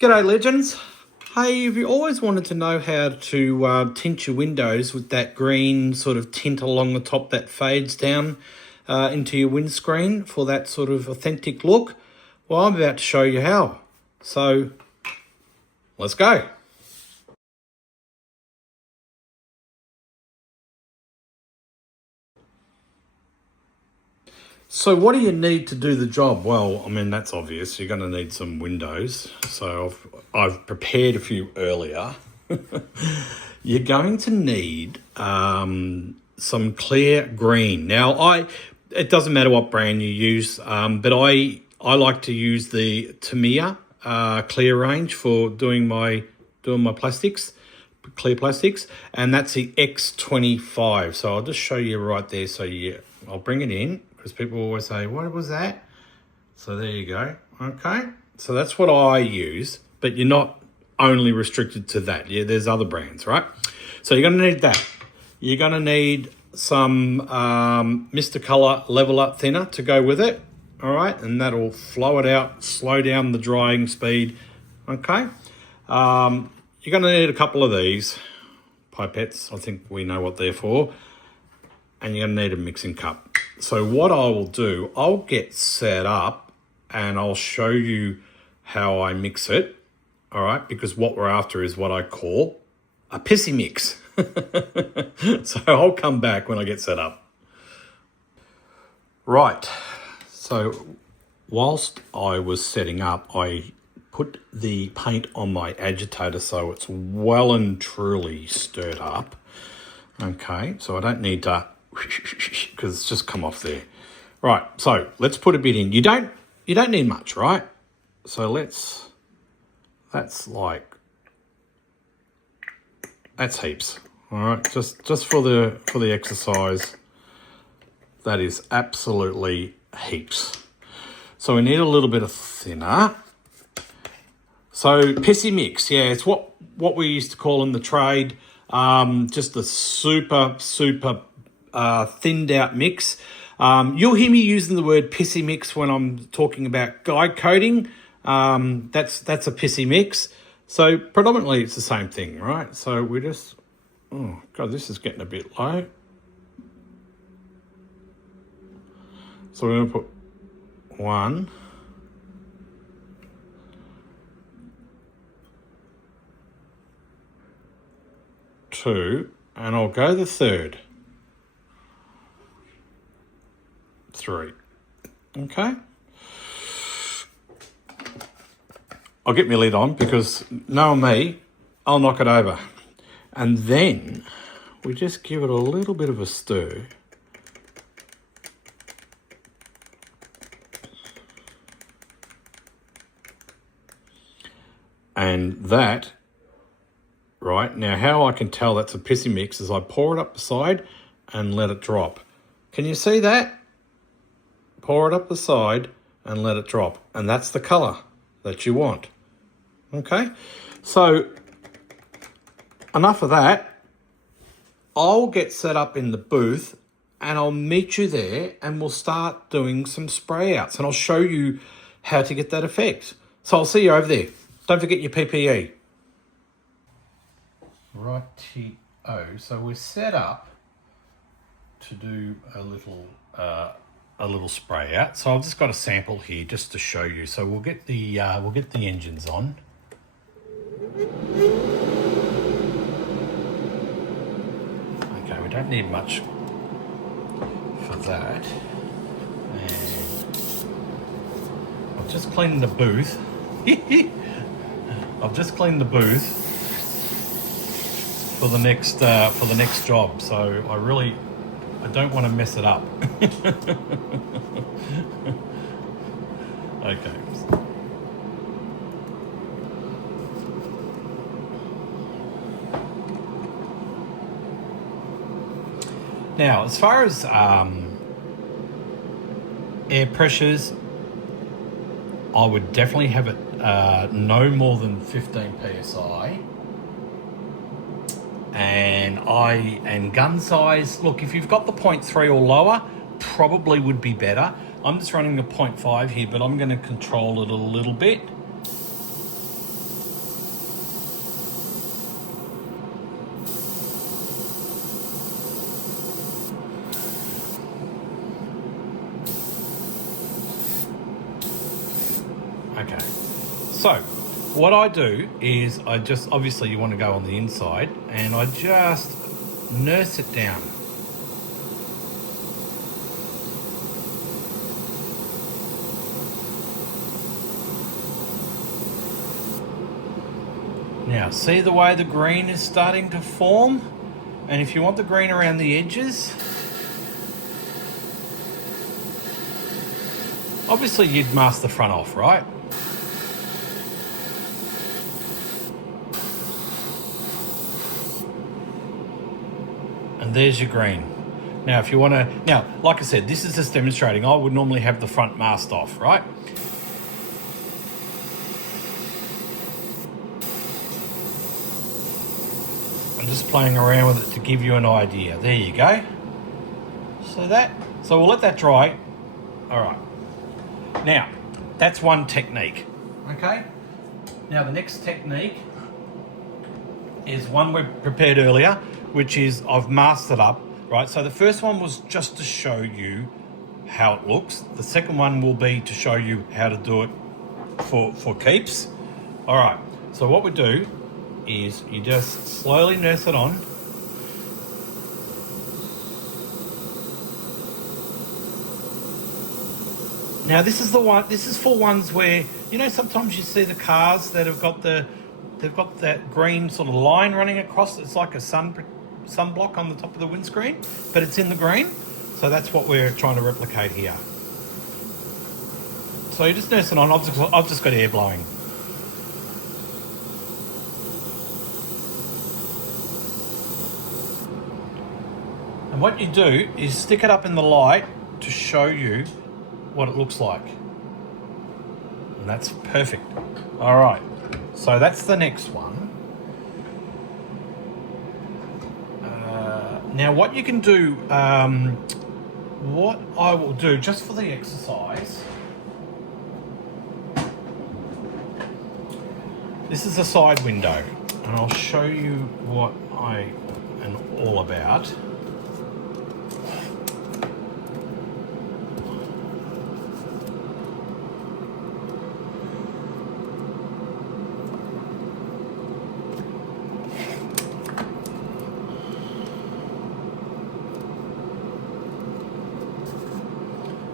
G'day legends. Hey, have you always wanted to know how to tint your windows with that green sort of tint along the top that fades down into your windscreen for that sort of authentic look? Well, I'm about to show you how. So, let's go. So what do you need to do the job? Well, I mean, that's obvious. You're going to need some windows. So I've prepared a few earlier. You're going to need some clear green. Now, it doesn't matter what brand you use, but I like to use the Tamiya clear range for doing my plastics, clear plastics, and that's the X25. So I'll just show you right there. So I'll bring it in because people always say, "What was that?" So there you go. Okay, so that's what I use, but you're not only restricted to that. Yeah, there's other brands, right? So you're going to need that. You're going to need some Mr. Color Leveler Thinner to go with it, all right? And that'll flow it out, slow down the drying speed, okay? You're going to need a couple of these pipettes. I think we know what they're for. And you're going to need a mixing cup. So what I will do, I'll get set up and I'll show you how I mix it, all right? Because what we're after is what I call a pissy mix. So I'll come back when I get set up. Right, so whilst I was setting up, I put the paint on my agitator so it's well and truly stirred up. Okay, so I don't need to, because it's just come off there. Right, so let's put a bit in. You don't need much, right? So that's heaps. All right, just for the exercise, that is absolutely heaps. So we need a little bit of thinner. So pissy mix, yeah, it's what we used to call in the trade, just the super thinned out mix. You'll hear me using the word pissy mix when I'm talking about guide coating. That's a pissy mix. So predominantly it's the same thing, right? So we just, oh God, this is getting a bit low. So we're gonna put 1, 2, and I'll go the third. 3. Okay. I'll get my lid on because knowing me, I'll knock it over. And then we just give it a little bit of a stir. And that, right, now how I can tell that's a pissy mix is I pour it up the side and let it drop. Can you see that? Pour it up the side and let it drop. And that's the colour that you want. Okay, so enough of that. I'll get set up in the booth and I'll meet you there and we'll start doing some spray outs and I'll show you how to get that effect. So I'll see you over there. Don't forget your PPE. Righty-o, so we're set up to do a little spray out. So I've just got a sample here just to show you. So we'll get the engines on. Okay, we don't need much for that. And I've just cleaned the booth. I've just cleaned the booth for the next job. So I don't want to mess it up. Okay. Now, as far as air pressures, I would definitely have it no more than 15 psi. And gun size, look, if you've got the 0.3 or lower, probably would be better. I'm just running the 0.5 here, but I'm going to control it a little bit. Okay, so what I do is I just, obviously you want to go on the inside, and I just nurse it down. Now, see the way the green is starting to form? And if you want the green around the edges, obviously you'd mask the front off, right? And there's your green. Now, if you want to, now, like I said, this is just demonstrating. I would normally have the front masked off, right? I'm just playing around with it to give you an idea. There you go. So we'll let that dry. All right. Now, that's one technique, okay? Now, the next technique is one we prepared earlier, which is I've masked it up, right? So the first one was just to show you how it looks. The second one will be to show you how to do it for keeps. All right, so what we do is you just slowly nurse it on. Now this is for ones where, you know, sometimes you see the cars that have got they've got that green sort of line running across. It's like a sunblock on the top of the windscreen, but it's in the green. So that's what we're trying to replicate here. So you just nurse it on. I've just got air blowing. And what you do is stick it up in the light to show you what it looks like. And that's perfect. All right, so that's the next one. Now what you can do, what I will do just for the exercise, this is a side window, and I'll show you what I am all about.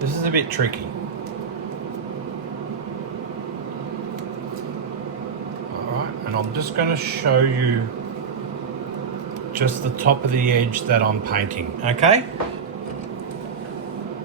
This is a bit tricky. Alright, and I'm just going to show you just the top of the edge that I'm painting, okay?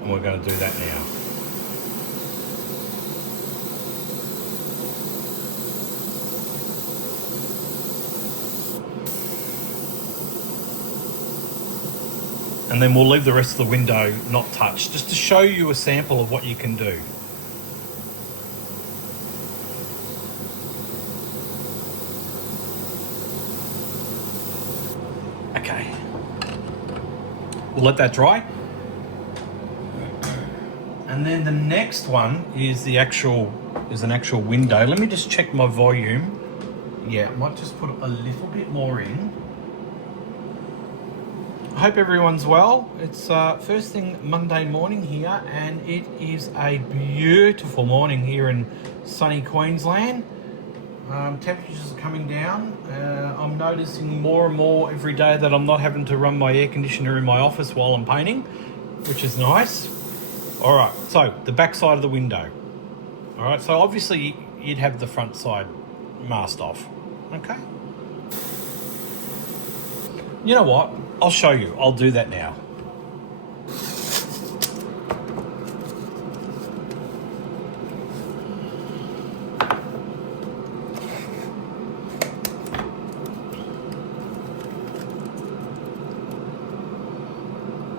And we're going to do that now. And then we'll leave the rest of the window not touched, just to show you a sample of what you can do. Okay. We'll let that dry. And then the next one is an actual window. Let me just check my volume. Yeah, I might just put a little bit more in. I hope everyone's well. It's first thing Monday morning here, and it is a beautiful morning here in sunny Queensland. Temperatures are coming down. I'm noticing more and more every day that I'm not having to run my air conditioner in my office while I'm painting, which is nice. All right, so the back side of the window. All right, so obviously you'd have the front side masked off, okay? You know what? I'll show you. I'll do that now.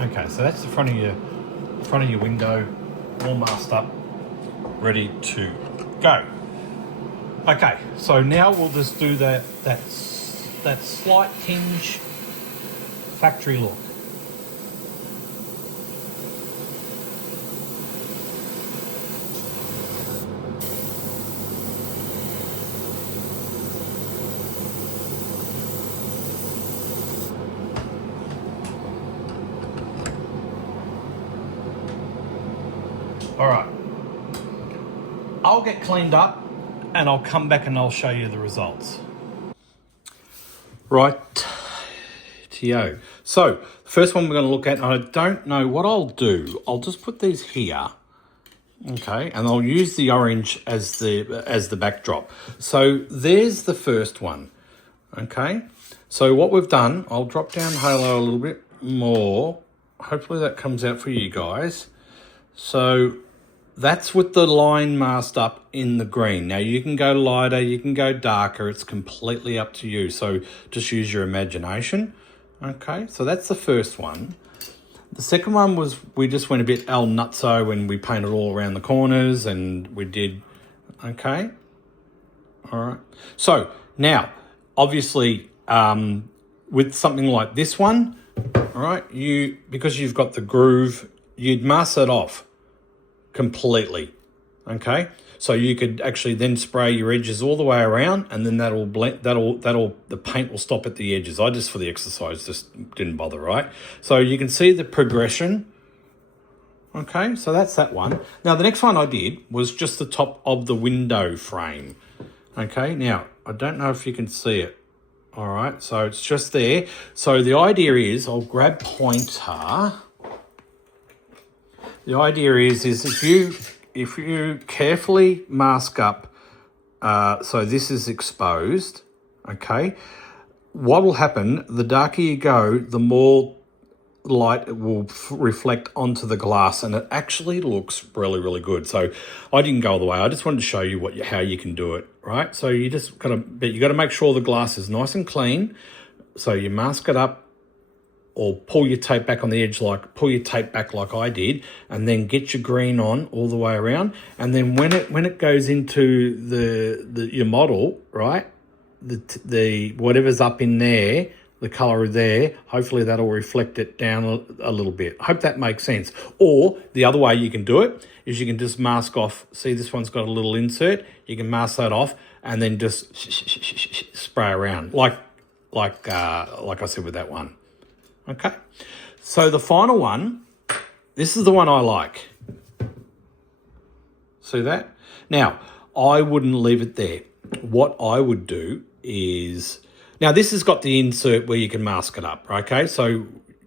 Okay, so that's the front of your window, all masked up, ready to go. Okay, so now we'll just do that slight tinge factory look. All right. I'll get cleaned up and I'll come back and I'll show you the results. Right, Tio. So, the first one we're going to look at, I don't know what I'll do. I'll just put these here. Okay, and I'll use the orange as the backdrop. So there's the first one. Okay, so what we've done, I'll drop down halo a little bit more. Hopefully that comes out for you guys. So that's with the line masked up in the green. Now you can go lighter, you can go darker. It's completely up to you. So just use your imagination. Okay, so that's the first one. The second one was we just went a bit El Nutso when we painted all around the corners and we did, okay. All right. So now, obviously, with something like this one, all right, because you've got the groove, you'd mask it off completely, okay? So you could actually then spray your edges all the way around, and then that'll blend. The paint will stop at the edges. I just for the exercise just didn't bother, right? So you can see the progression. Okay, so that's that one. Now the next one I did was just the top of the window frame. Okay, now I don't know if you can see it. All right, so it's just there. So the idea is, I'll grab pointer. The idea is if you carefully mask up, so this is exposed, okay, what will happen, the darker you go, the more light will reflect onto the glass, and it actually looks really, really good. So I didn't go all the way. I just wanted to show you how you can do it, right? So you just got to make sure the glass is nice and clean. So you mask it up, or pull your tape back on the edge, pull your tape back like I did, and then get your green on all the way around. And then when it goes into your model, right, the whatever's up in there, the colour there, hopefully that'll reflect it down a little bit. I hope that makes sense. Or the other way you can do it is you can just mask off. See, this one's got a little insert. You can mask that off and then just spray around like I said with that one. Okay, so the final one, this is the one I like. See that? Now, I wouldn't leave it there. What I would do is, now this has got the insert where you can mask it up, okay? So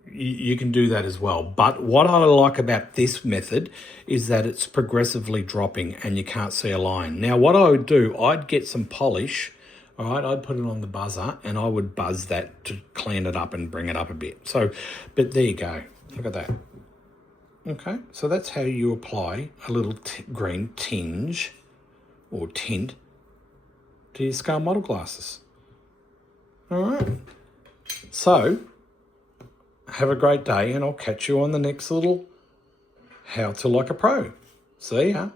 you can do that as well. But what I like about this method is that it's progressively dropping and you can't see a line. Now, what I would do, I'd get some polish. All right, I'd put it on the buzzer and I would buzz that to clean it up and bring it up a bit. So, but there you go. Look at that. Okay, so that's how you apply a little green tinge or tint to your scale model glasses. All right. So, have a great day and I'll catch you on the next little How to Like a Pro. See ya.